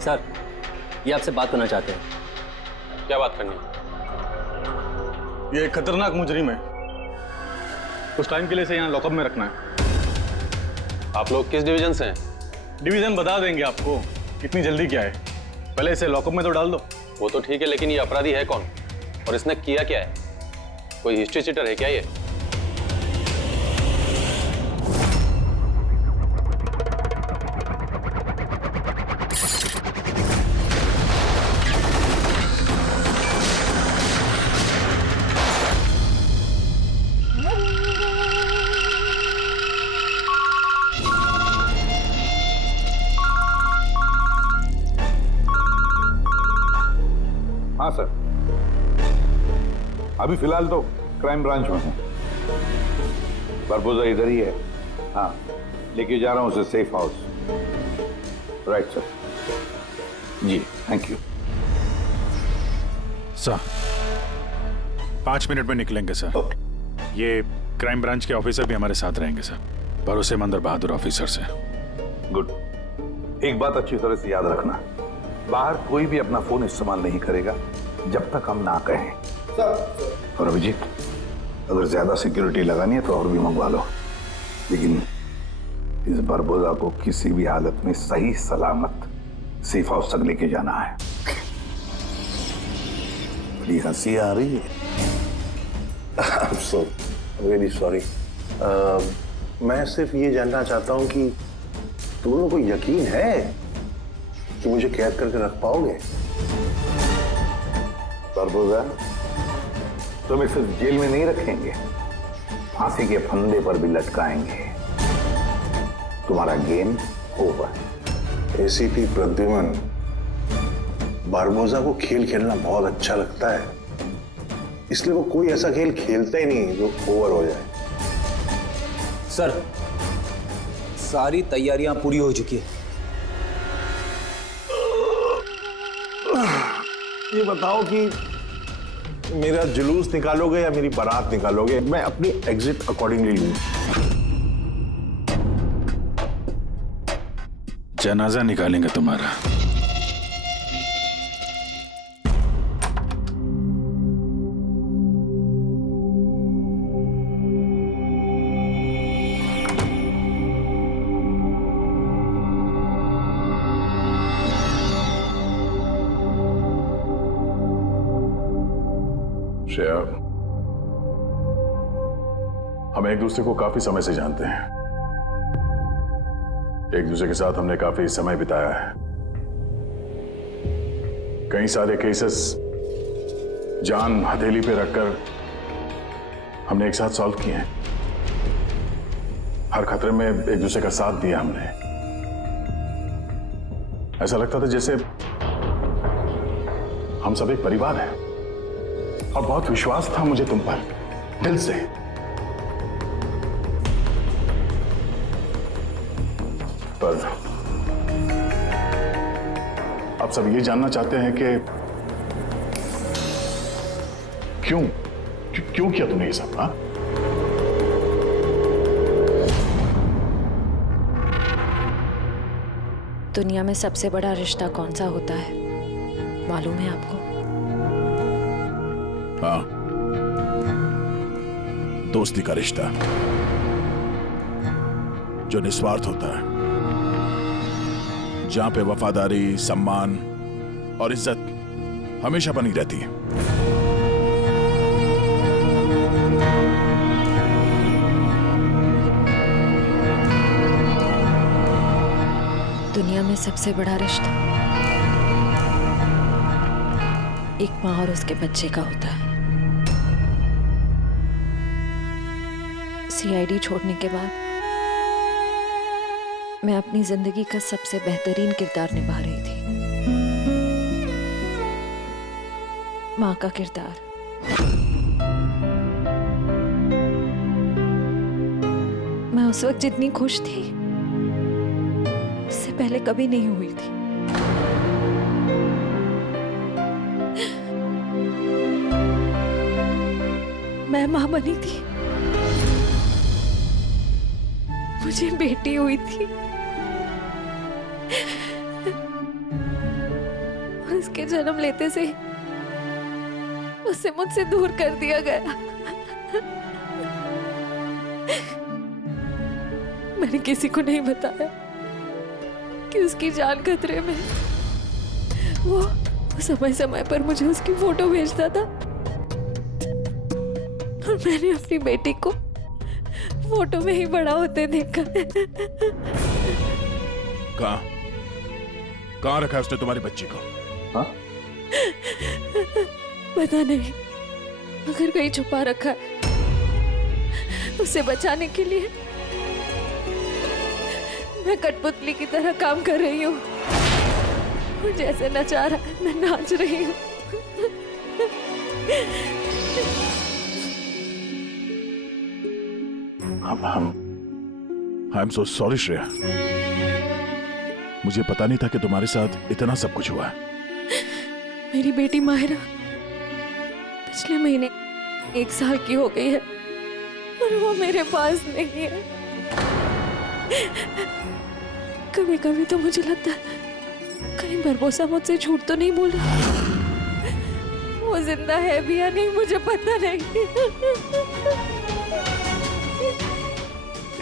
Sir, ये आपसे बात करना चाहते हैं। क्या बात करनी है? ये एक खतरनाक मुजरिम है। कुछ टाइम के लिए इसे यहाँ लॉकअप में रखना है। आप लोग किस डिवीजन से हैं? डिवीजन बता देंगे आपको, इतनी जल्दी क्या है। पहले इसे लॉकअप में तो डाल दो। वो तो ठीक है, लेकिन ये अपराधी है कौन और इसने किया क्या है? कोई हिस्ट्री चीटर है क्या ये? हाँ सर, अभी फिलहाल तो क्राइम ब्रांच में हूँ। बारबोजा इधर ही है। हाँ, लेके जा रहा हूँ उसे सेफ हाउस। Right sir. जी थैंक यू सर। 5 मिनट में निकलेंगे सर। ये क्राइम ब्रांच के ऑफिसर भी हमारे साथ रहेंगे सर, भरोसेमंद और बहादुर ऑफिसर से। गुड। एक बात अच्छी तरह से याद रखना, बाहर कोई भी अपना फोन इस्तेमाल नहीं करेगा जब तक हम ना कहें। और अभिजीत, अगर ज्यादा सिक्योरिटी लगानी है तो और भी मंगवा लो, लेकिन इस बारबोजा को किसी भी हालत में सही सलामत सेफ हाउस तक लेके जाना है। बड़ी हंसी आ रही है। I'm so really sorry. मैं सिर्फ ये जानना चाहता हूँ कि तुम लोगों को यकीन है कि मुझे कैद करके रख पाओगे? बारबोजा, तुम्हें सिर्फ जेल में नहीं रखेंगे, फांसी के फंदे पर भी लटकाएंगे। तुम्हारा game over. ACP Pradyuman, Barbosa को खेल खेलना बहुत अच्छा लगता है, इसलिए वो कोई ऐसा खेल खेलता ही नहीं जो ओवर हो जाए। सर, सारी तैयारियां पूरी हो चुकी है। ये बताओ कि मेरा जुलूस निकालोगे या मेरी बारात निकालोगे? मैं अपनी एग्जिट अकॉर्डिंगली लूंगा। जनाजा निकालेंगे तुम्हारा। श्रेया, हम एक दूसरे को काफी समय से जानते हैं। एक दूसरे के साथ हमने काफी समय बिताया है। कई सारे केसेस जान हथेली पे रखकर हमने एक साथ सॉल्व किए हैं। हर खतरे में एक दूसरे का साथ दिया हमने। ऐसा लगता था जैसे हम सब एक परिवार हैं, और बहुत विश्वास था मुझे तुम पर, दिल से। पर अब सब ये जानना चाहते हैं कि क्यों किया तूने ये सब? हाँ, दुनिया में सबसे बड़ा रिश्ता कौन सा होता है मालूम है आपको? हाँ, दोस्ती का रिश्ता जो निस्वार्थ होता है, जहां पे वफादारी, सम्मान और इज्जत हमेशा बनी रहती है। दुनिया में सबसे बड़ा रिश्ता एक माँ और उसके बच्चे का होता है। सीआईडी छोड़ने के बाद मैं अपनी जिंदगी का सबसे बेहतरीन किरदार निभा रही थी, माँ का किरदार। मैं उस वक्त जितनी खुश थी उससे पहले कभी नहीं हुई थी। मैं मां बनी थी, मुझे बेटी हुई थी, उसके जन्म लेते से उसे मुझसे दूर कर दिया गया। मैंने किसी को नहीं बताया कि उसकी जान खतरे में है। वो समय समय पर मुझे उसकी फोटो भेजता था और मैंने अपनी बेटी को फोटो में ही बड़ा होते देखा है। कहाँ रखा है उसने तुम्हारी बच्ची को? हाँ? पता नहीं, मगर कहीं छुपा रखा है। उसे बचाने के लिए मैं कठपुतली की तरह काम कर रही हूँ। और जैसे नचा रहा है मैं नाच रही हूँ। I am so sorry Shreya, मुझे पता नहीं था कि तुम्हारे साथ इतना सब कुछ हुआ है। मेरी बेटी माहिरा पिछले महीने 1 साल की हो गई है और वो मेरे पास नहीं है। कभी कभी तो मुझे लगता है कहीं बरबोसा मुझसे झूठ तो नहीं बोल रहा। वो जिंदा है भी या नहीं मुझे पता नहीं।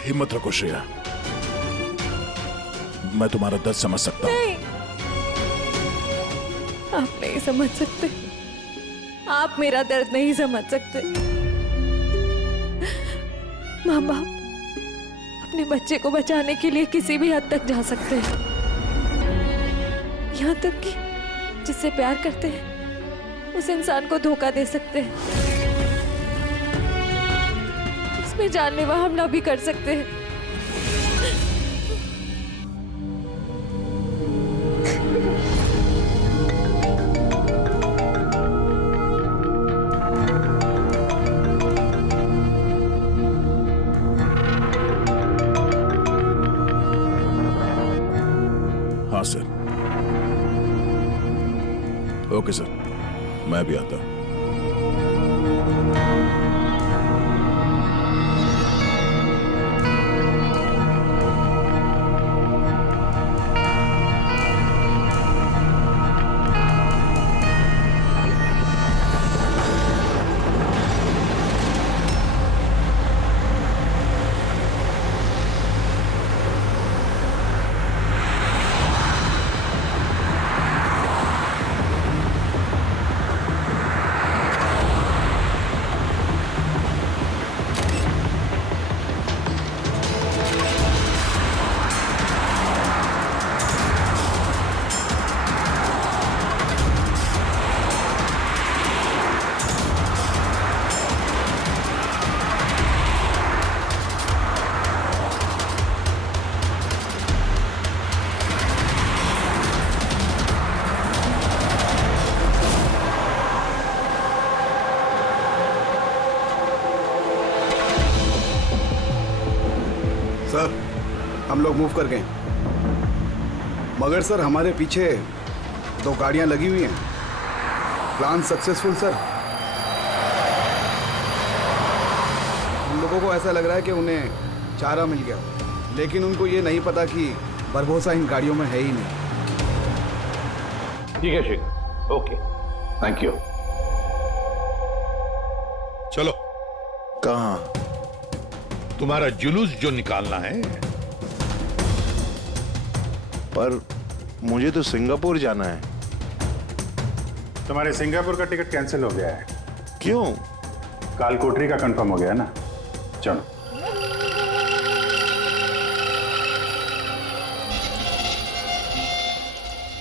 हिम्मत रखो श्रेया, मैं तुम्हारा दर्द समझ सकता हूँ। नहीं, आप नहीं समझ सकते। आप मेरा दर्द नहीं समझ सकते। माँ बाप अपने बच्चे को बचाने के लिए किसी भी हद तक जा सकते हैं, यहाँ तक कि जिससे प्यार करते हैं उस इंसान को धोखा दे सकते हैं, उसमें जानलेवा हमला भी कर सकते हैं। हाँ सर। ओके सर, मैं भी आता हूँ। सर, हम लोग मूव कर गए, मगर सर हमारे पीछे 2 गाड़ियां लगी हुई हैं। Plan successful sir. हम लोगों को ऐसा लग रहा है कि उन्हें चारा मिल गया, लेकिन उनको ये नहीं पता कि बरबोसा इन गाड़ियों में है ही नहीं। ठीक है शेखर, ओके, थैंक यू। चलो, कहाँ? तुम्हारा जुलूस जो निकालना है। पर मुझे तो सिंगापुर जाना है। तुम्हारे सिंगापुर का टिकट कैंसिल हो गया है। क्यों? काल कोठरी का कंफर्म हो गया ना। चलो।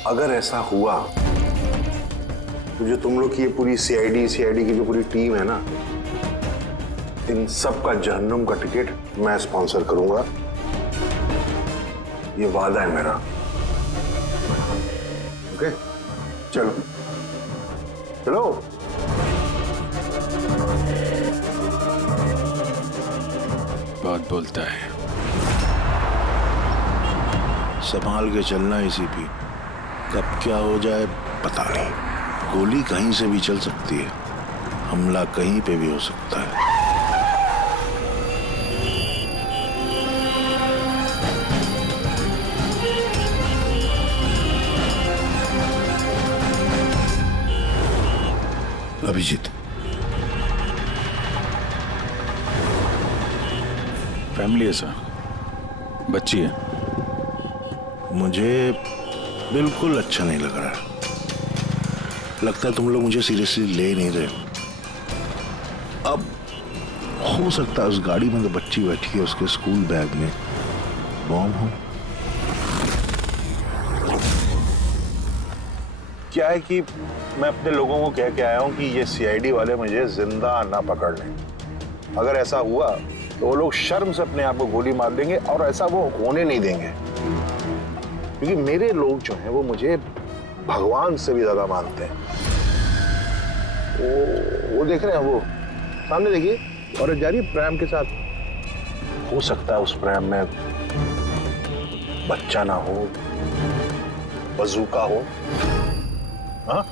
अगर ऐसा हुआ तो जो तुम लोग की ये पूरी सीआईडी की जो पूरी टीम है ना, इन सब का जहन्नुम का टिकट मैं स्पॉन्सर करूंगा। ये वादा है मेरा। ओके, चलो चलो। बहुत बोलता है। संभाल के चलना एसीपी, कब क्या हो जाए पता नहीं। गोली कहीं से भी चल सकती है, हमला कहीं पे भी हो सकता है। अभिजीत, फैमिली है सर, बच्ची है। मुझे बिल्कुल अच्छा नहीं लग रहा। लगता है तुम लोग मुझे सीरियसली ले नहीं रहे। अब हो सकता है उस गाड़ी में तो बच्ची बैठी है, उसके स्कूल बैग में बॉम्ब हो। क्या है कि मैं अपने लोगों को कह के आया हूं कि ये सीआईडी वाले मुझे जिंदा ना पकड़ लें। अगर ऐसा हुआ तो वो लोग शर्म से अपने आप को गोली मार देंगे, और ऐसा वो होने नहीं देंगे, क्योंकि मेरे लोग जो हैं वो मुझे भगवान से भी ज्यादा मानते हैं। वो देख रहे हैं, वो सामने देखिए, और जा रही है प्रैम के साथ। हो सकता है उस प्रैम में बच्चा ना हो, बजूका हो। हाँ,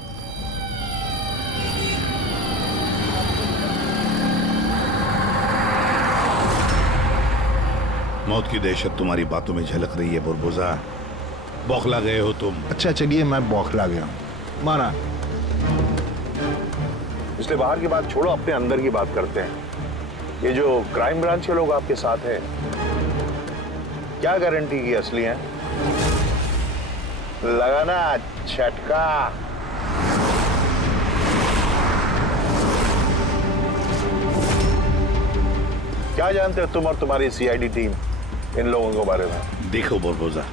मौत की दहशत तुम्हारी बातों में झलक रही है बुरबुजा। बौखला गए हो तुम। अच्छा चलिए, मैं बौखला गया, माना। इसलिए बाहर की बात छोड़ो, अपने अंदर की बात करते हैं। ये जो क्राइम ब्रांच के लोग आपके साथ हैं, क्या गारंटी की असली हैं? लगा ना झटका। क्या जानते हो तुम और तुम्हारी सीआईडी टीम इन लोगों के बारे में? देखो बुरबुजा,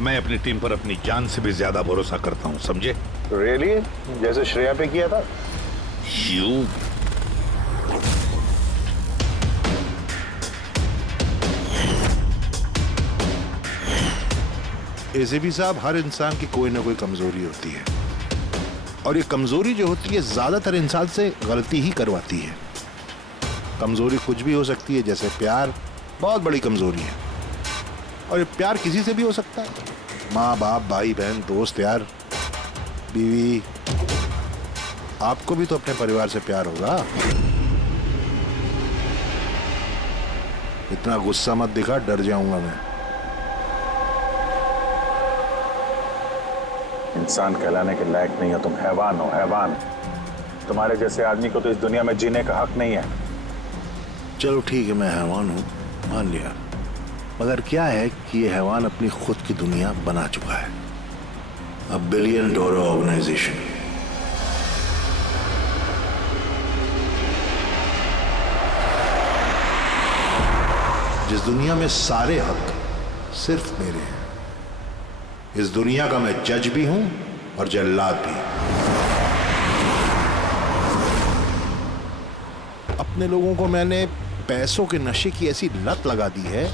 मैं अपनी टीम पर अपनी जान से भी ज्यादा भरोसा करता हूँ, समझे? रियली? जैसे श्रेया पे किया था? यू एसीपी साहब, हर इंसान की कोई ना कोई कमजोरी होती है, और ये कमजोरी जो होती है ज्यादातर इंसान से गलती ही करवाती है। कमजोरी कुछ भी हो सकती है, जैसे प्यार बहुत बड़ी कमजोरी है, और ये प्यार किसी से भी हो सकता है। माँ बाप, भाई बहन, दोस्त, यार, बीवी। आपको भी तो अपने परिवार से प्यार होगा। इतना गुस्सा मत दिखा, डर जाऊंगा मैं। इंसान कहलाने के लायक नहीं हो तुम, हैवान हो, हैवान। तुम्हारे जैसे आदमी को तो इस दुनिया में जीने का हक नहीं है। चलो ठीक है, मैं हैवान हूं, मान लिया। मगर क्या है कि ये हैवान अपनी खुद की दुनिया बना चुका है, $1 बिलियन ऑर्गेनाइजेशन। जिस दुनिया में सारे हक सिर्फ मेरे हैं। इस दुनिया का मैं जज भी हूं और जल्लाद भी। अपने लोगों को मैंने पैसों के नशे की ऐसी लत लगा दी है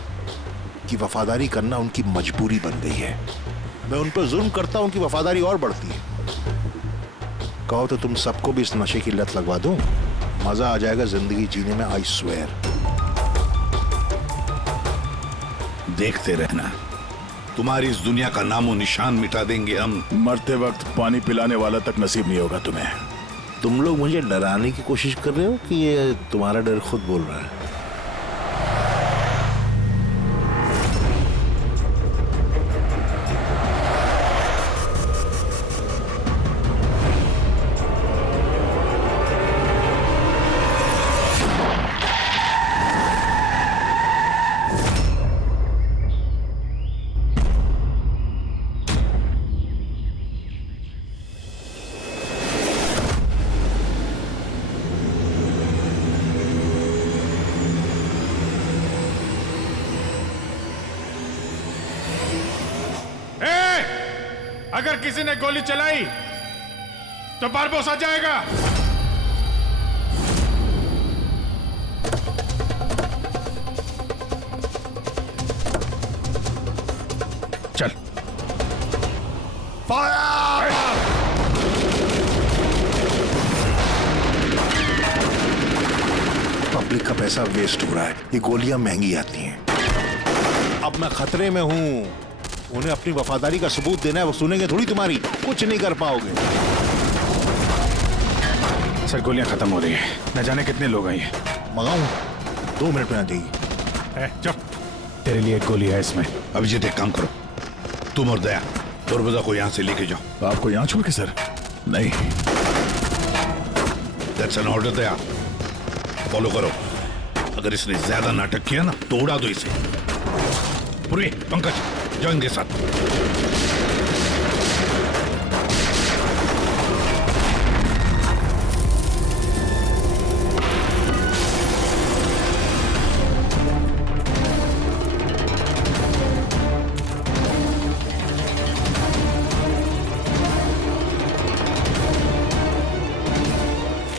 कि वफादारी करना उनकी मजबूरी बन गई है। मैं उन पर जुल्म करता हूं कि वफादारी और बढ़ती है। कहो तो तुम सबको भी इस नशे की लत लगवा दूं, मजा आ जाएगा जिंदगी जीने में, आई स्वेयर। देखते रहना, तुम्हारी इस दुनिया का नामो निशान मिटा देंगे हम। मरते वक्त पानी पिलाने वाला तक नसीब नहीं होगा तुम्हें। तुम लोग मुझे डराने की कोशिश कर रहे हो कि ये तुम्हारा डर खुद बोल रहा है? अगर किसी ने गोली चलाई तो बारबोस आ जाएगा। चल। फायर! पब्लिक का पैसा वेस्ट हो रहा है, ये गोलियां महंगी आती हैं। अब मैं खतरे में हूं। उन्हें अपनी वफादारी का सबूत देना है, वो सुनेंगे थोड़ी तुम्हारी, कुछ नहीं कर पाओगे। सर गोलियां खत्म हो रही हैं, न जाने कितने लोग आए हैं। मंगाऊं? 2 मिनट में आ जाएगी। चुप, तेरे लिए एक गोली है इसमें। अभिजीत एक काम करो, तुम और दया बुरबुजा को यहाँ से लेके जाओ। आपको यहाँ छोड़ के सर? नहीं, that's an order Daya. Follow करो। अगर इसने ज्यादा नाटक किया ना तो उड़ा दो इसे। पूर्वी, पंकज जाओ इनके साथ।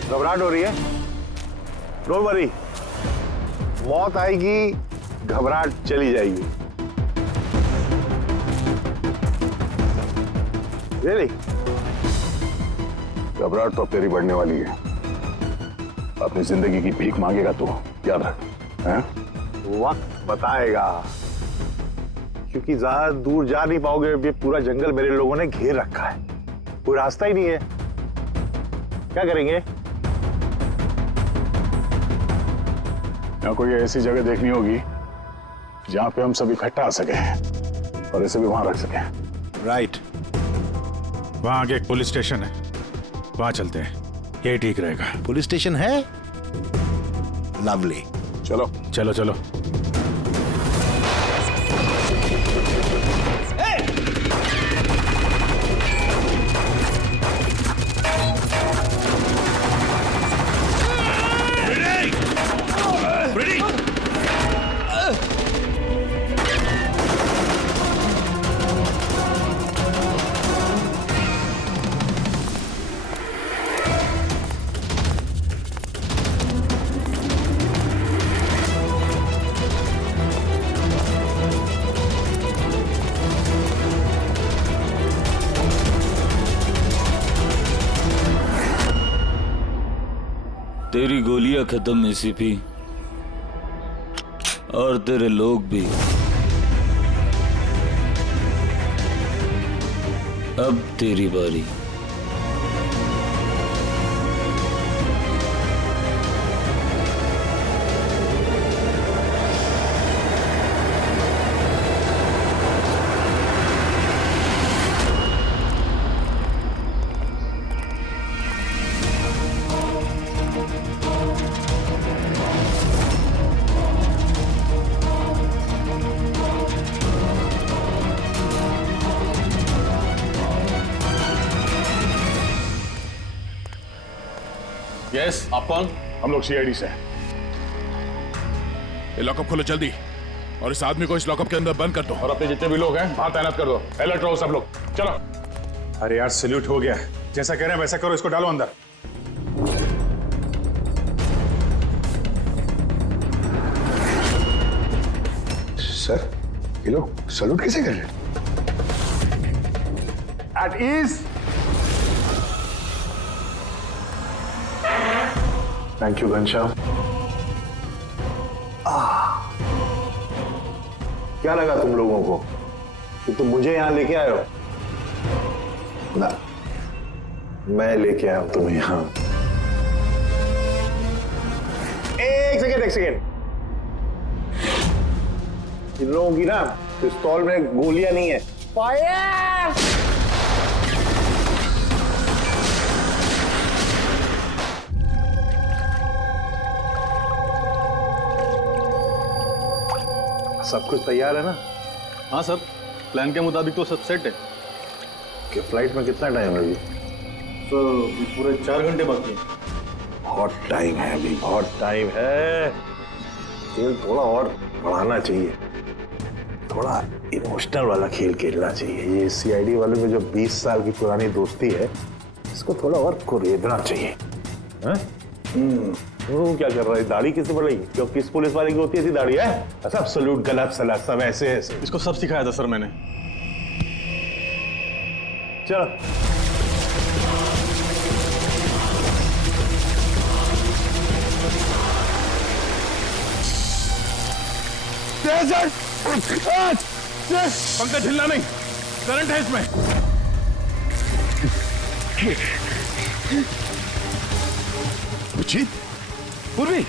घबराहट हो रही है? डोंट वरी, मौत आएगी, घबराहट चली जाएगी। रियली? घबराहट तो अब तेरी बढ़ने वाली है। अपनी जिंदगी की भीख मांगेगा तू, याद रख। हैं? वक्त बताएगा, क्योंकि ज्यादा दूर जा नहीं पाओगे। ये पूरा जंगल मेरे लोगों ने घेर रखा है, कोई रास्ता ही नहीं है। क्या करेंगे? यहाँ कोई ऐसी जगह देखनी होगी जहां पे हम सब इकट्ठा आ सके और इसे भी वहां रख सके। राइट। वहां आगे एक पुलिस स्टेशन है, वहां चलते हैं, ये ठीक रहेगा। पुलिस स्टेशन है? लवली। चलो चलो चलो। तेरी गोलियां खत्म एसीपी, और तेरे लोग भी। अब तेरी बारी। यस, आप कौन? हम लोग सीआईडी से हैं। ये लॉकअप खोलो जल्दी, और इस आदमी को इस लॉकअप के अंदर बंद कर दो। और अपने जितने भी लोग हैं वहां तैनात कर दो। अलर्ट रहो सब लोग। चलो। अरे यार, सैल्यूट हो गया। जैसा कह रहे हैं वैसा करो, इसको डालो अंदर। सर, ये लोग सैल्यूट कैसे कर रहे हैं? At ease. Thank you Ghanshyam. क्या लगा तुम लोगों को कि तुम मुझे यहां लेके आए हो? ना, मैं लेके आया हूं तुम्हें यहां। एक सेकेंड। इन लोगों की ना पिस्तौल में गोलियां नहीं है। फायर! सब कुछ तैयार है ना? हाँ सर, प्लान के मुताबिक तो सब सेट है। कि फ्लाइट में कितना टाइम है अभी? तो पूरे 4 घंटे बाकी हैं। बहुत टाइम है अभी, बहुत टाइम है। खेल थोड़ा और बढ़ाना चाहिए, थोड़ा इमोशनल वाला खेल खेलना चाहिए। ये सीआईडी वालों में जो 20 साल की पुरानी दोस्ती है, इसको थोड़ा और कुरेदना चाहिए। क्या कर रहा है? दाढ़ी किसने बढ़ाई? क्यों किस पुलिस वाले की होती है ऐसी दाढ़ी है? सब सलूट, गलत सलाह, सब ऐसे ऐसे। इसको सब सिखाया था सर मैंने। चलो। पंकज, हिलना नहीं, करंट है इसमें। उचित, पूर्वी,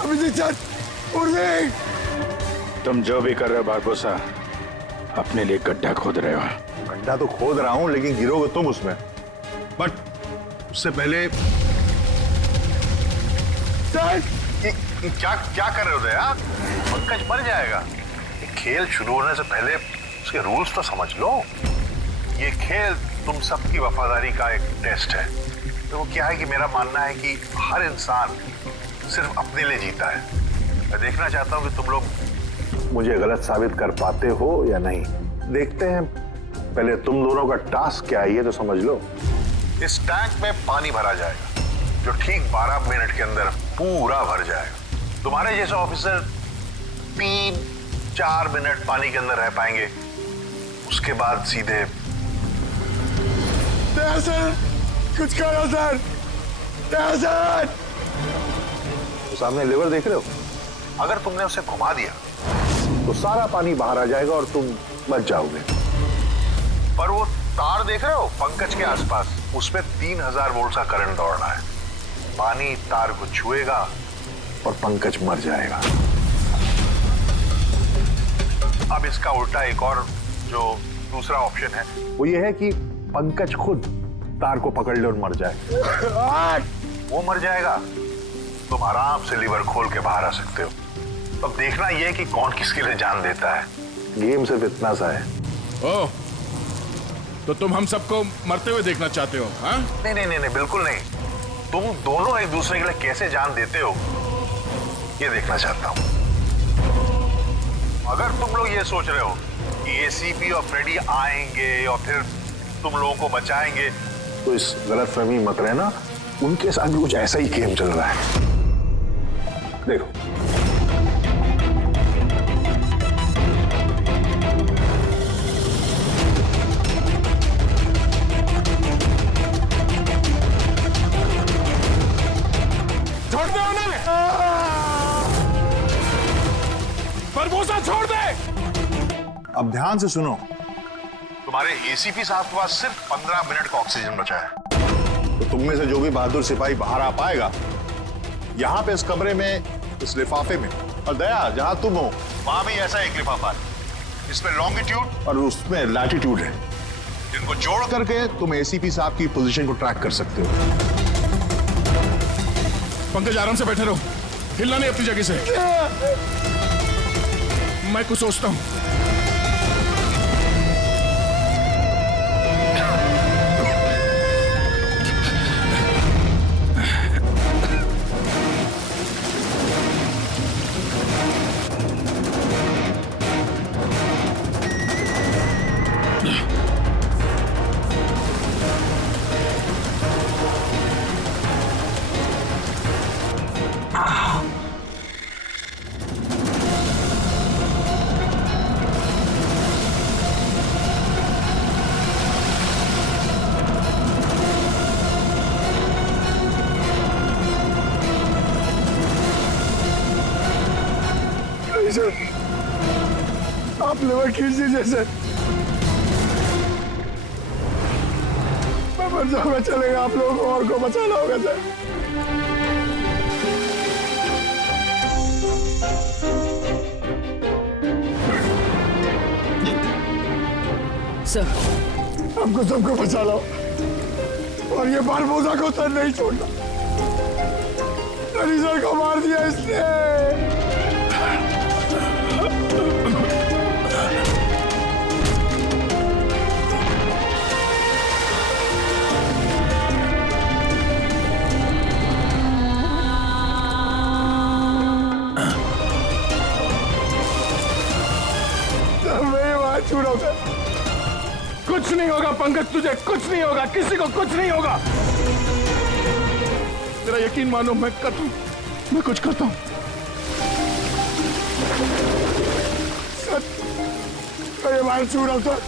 अभिजीत सर, उर्वी! तुम जो भी कर रहे हो बारबोसा, अपने लिए गड्ढा खोद रहे हो। गड्ढा तो खोद रहा हूं, लेकिन गिरोगे तुम उसमें। बट उससे पहले सर ये क्या क्या कर रहे हो दया? पंकज मर जाएगा। ये खेल शुरू होने से पहले उसके रूल्स तो समझ लो। ये खेल तुम सबकी वफादारी का एक टेस्ट है। तो वो क्या है कि मेरा मानना है कि हर इंसान सिर्फ अपने लिए जीता है। मैं देखना चाहता हूँ कि तुम लोग मुझे गलत साबित कर पाते हो या नहीं। देखते हैं, पहले तुम दोनों का टास्क क्या है ये तो समझ लो। इस टैंक में पानी भरा जाएगा जो ठीक 12 मिनट के अंदर पूरा भर जाएगा। तुम्हारे जैसे ऑफिसर 3-4 मिनट पानी के अंदर रह पाएंगे, उसके बाद सीधे सर कुछ करो सर। सर तो सामने लेवर देख रहे हो, अगर तुमने उसे घुमा दिया तो सारा पानी बाहर आ जाएगा और तुम बच जाओगे। पर वो तार देख रहे हो पंकज के आसपास, उसमें 3000 वोल्ट का करंट दौड़ना है। पानी तार को छुएगा और पंकज मर जाएगा। अब इसका उल्टा एक और जो दूसरा ऑप्शन है वो ये है कि पंकज खुद तार को पकड़ ले और मर जाए। वो मर जाएगा, तुम आराम से लीवर खोल के बाहर आ सकते हो। अब देखना यह कि कौन किसके लिए जान देता है। गेम सिर्फ इतना सा है। ओह, तो तुम हम सबको मरते हुए देखना चाहते हो? हाँ? नहीं नहीं नहीं नहीं, बिल्कुल नहीं। तुम दोनों एक दूसरे के लिए कैसे जान देते हो ये देखना चाहता हूं। अगर तुम लोग ये सोच रहे हो कि एसीपी और फ्रेडी आएंगे और फिर तुम लोगों को बचाएंगे, तो इस गलतफहमी मत रहना। उनके साथ भी कुछ ऐसा ही गेम चल रहा है। देखो, छोड़ दे उन्हें! बरबोसा छोड़ दे! अब ध्यान से सुनो। तुम्हारे एसीपी साहब के पास सिर्फ 15 मिनट का ऑक्सीजन बचा है। तो तुम में से जो भी बहादुर सिपाही बाहर आ पाएगा, यहाँ पे इस कमरे में, इस लिफाफे में, और दया जहां तुम हो वहां भी ऐसा एक लिफाफा है। इसमें लॉन्गिट्यूड और उसमें लैटिट्यूड है, जिनको जोड़ करके तुम एसीपी साहब की पोजीशन को ट्रैक कर सकते हो। पंकज आराम से बैठे रहो, हिलना नहीं अपनी जगह से। मैं कुछ सोचता हूं। सर आप लेवर खींच दीजिए सर। मैं मर जाऊंगा, चलेगा। आप लोगों को और को बचाना होगा सर। हमको सबको बचा लो और ये बारबोसा को सर नहीं छोड़ना। सर को मार दिया इसने। कुछ नहीं होगा पंकज, तुझे कुछ नहीं होगा, किसी को कुछ नहीं होगा। तेरा यकीन मानो, मैं कुछ करता हूं। ये बाहर छू रहा था।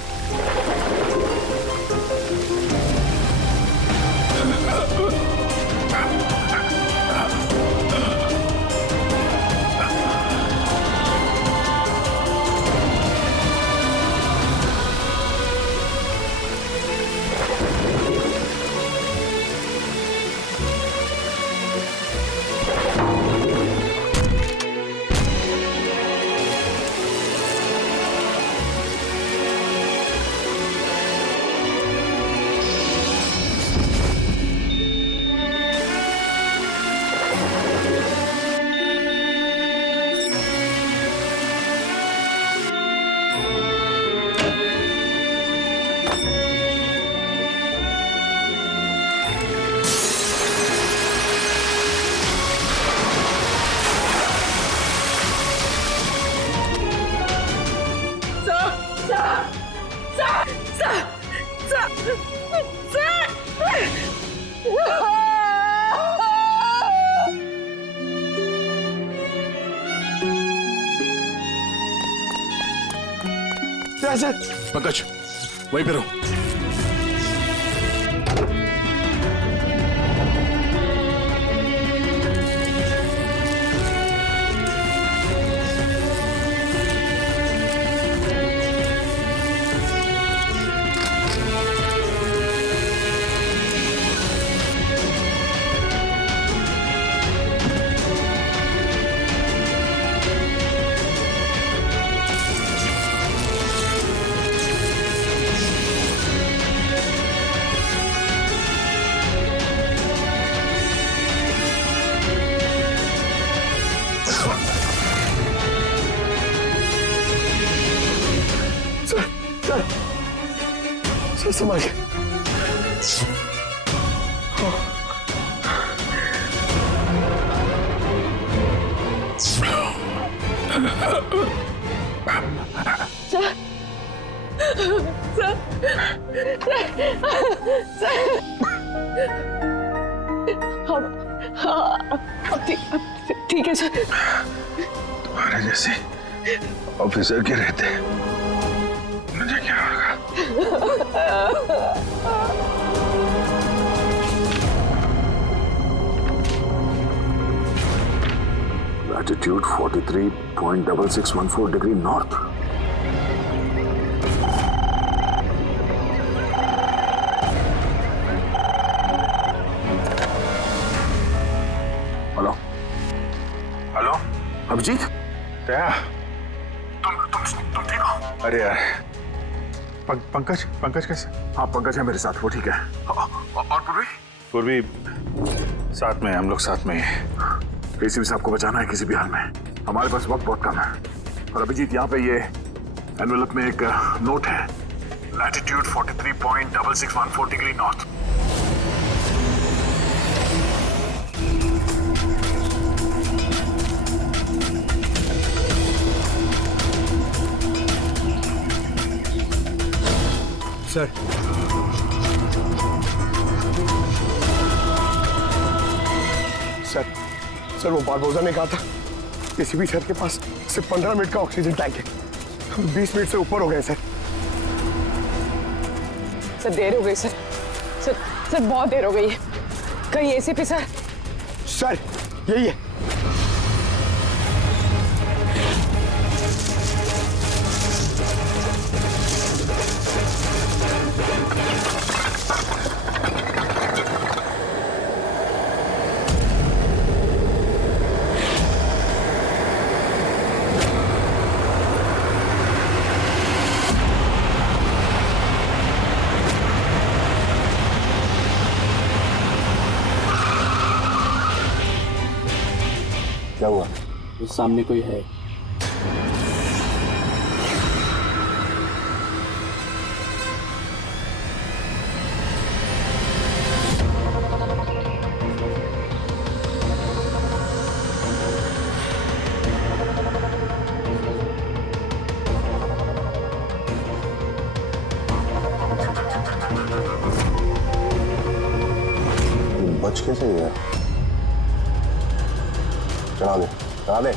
पंकज वहीं पे रहो। सर संभाल के। ठीक है सर। तुम्हारे जैसे ऑफिसर के रहते मुझे क्या होगा? Latitude 43.6614 degree north. Hello hello Abhijit क्या तुम ठीक हो? अरे यार पंकज कैसे? हाँ पंकज है मेरे साथ, वो ठीक है। और पूर्वी साथ में, हम लोग साथ में हैं। एसीपी साहब को बचाना है किसी भी हाल में। हमारे पास वक्त बहुत कम है। और अभिजीत यहाँ पे ये एनवेलप में एक नोट है, latitude 43.6614 degree north. Sir sir वो बारबोजा ने कहा था एसीपी सर के पास सिर्फ 15 मिनट का ऑक्सीजन टैंक है। हम 20 मिनट से ऊपर हो गए सर। सर देर हो गई सर बहुत देर हो गई है। कहीं एसीपी सर? सर यही है। क्या हुआ? उस सामने कोई है। बच कैसे गया? चढ़ा दे, चढ़ा दे।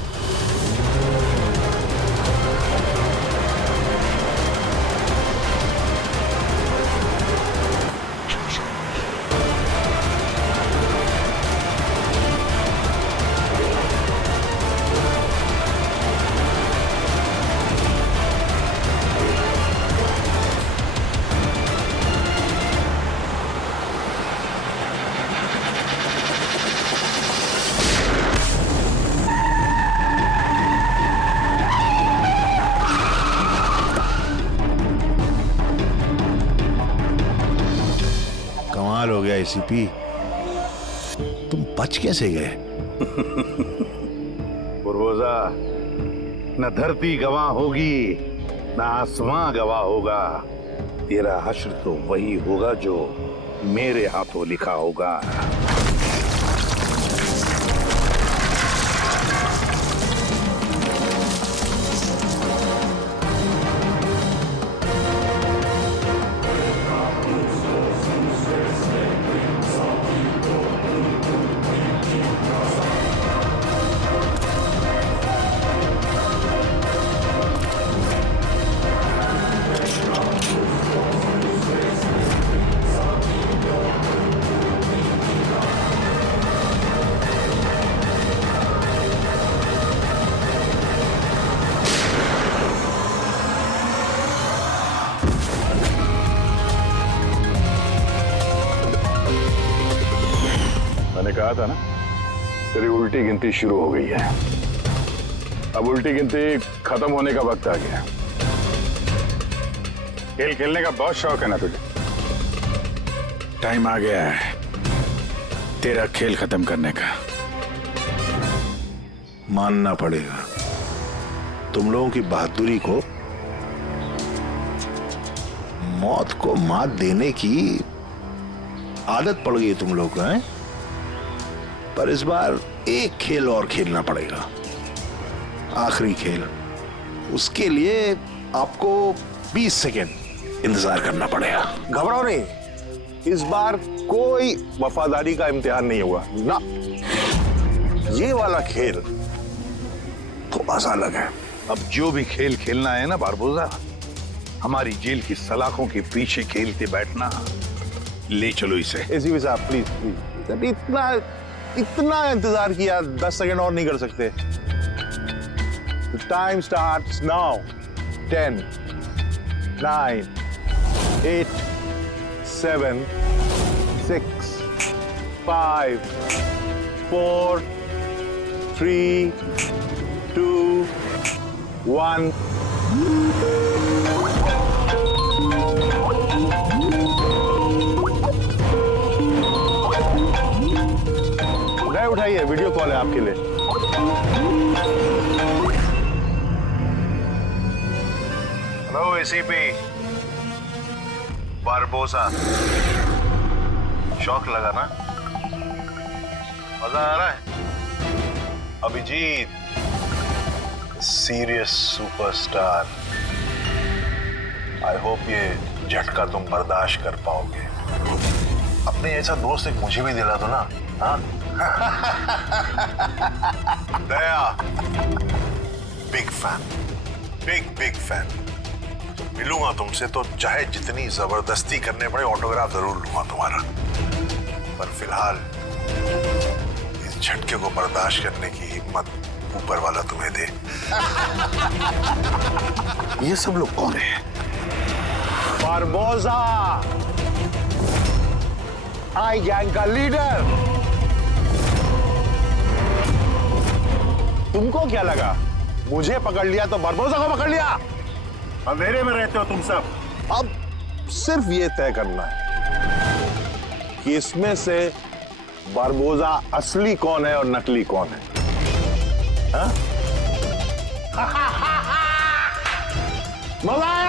कमाल हो गया एसीपी, तुम बच कैसे गए? पुरवोजा, न धरती गवाह होगी न आसमां गवाह होगा। तेरा हश्र तो वही होगा जो मेरे हाथों लिखा होगा। कहा था ना, तेरी उल्टी गिनती शुरू हो गई है। अब उल्टी गिनती खत्म होने का वक्त आ गया। खेल खेलने का बहुत शौक है ना तुझे? टाइम आ गया है तेरा खेल खत्म करने का। मानना पड़ेगा, तुम लोगों की बहादुरी को, मौत को मात देने की आदत पड़ गई तुम लोग को, हैं? पर इस बार एक खेल और खेलना पड़ेगा, आखिरी खेल। उसके लिए आपको 20 सेकेंड इंतजार करना पड़ेगा। घबराओ नहीं, इस बार कोई वफादारी का इम्तिहान नहीं हुआ ना। ये वाला खेल थोड़ा सा अलग है। अब जो भी खेल खेलना है ना बारबोसा, हमारी जेल की सलाखों के पीछे खेलते बैठना। ले चलो इसे। एसीपी साहब प्लीज प्लीज, अभी इतना इंतजार किया, 10 सेकंड और नहीं कर सकते? Time starts now. 10, 9, 8, 7, 6, 5, 4, 3, 2, 1। नहीं उठाइए, वीडियो कॉल है आपके लिए। हेलो एसीपी बारबोसा, शौक लगा ना? मजा आ रहा है? Abhijit serious superstar, I hope ये झटका तुम बर्दाश्त कर पाओगे। अपने ऐसा दोस्त एक मुझे भी दिला दो ना। हाँ दया, बिग फैन, बिग फैन। मिलूंगा तुमसे तो चाहे जितनी जबरदस्ती करने पड़े, ऑटोग्राफ जरूर लूंगा तुम्हारा। पर फिलहाल इस झटके को बर्दाश्त करने की हिम्मत ऊपर वाला तुम्हें दे। ये सब लोग कौन है? बारबोसा, आई गैंग का लीडर। तुमको क्या लगा मुझे पकड़ लिया तो बारबोसा को पकड़ लिया? अंधेरे में रहते हो तुम सब। अब सिर्फ ये तय करना है कि इसमें से बारबोसा असली कौन है और नकली कौन है। हाँ? मजा आया?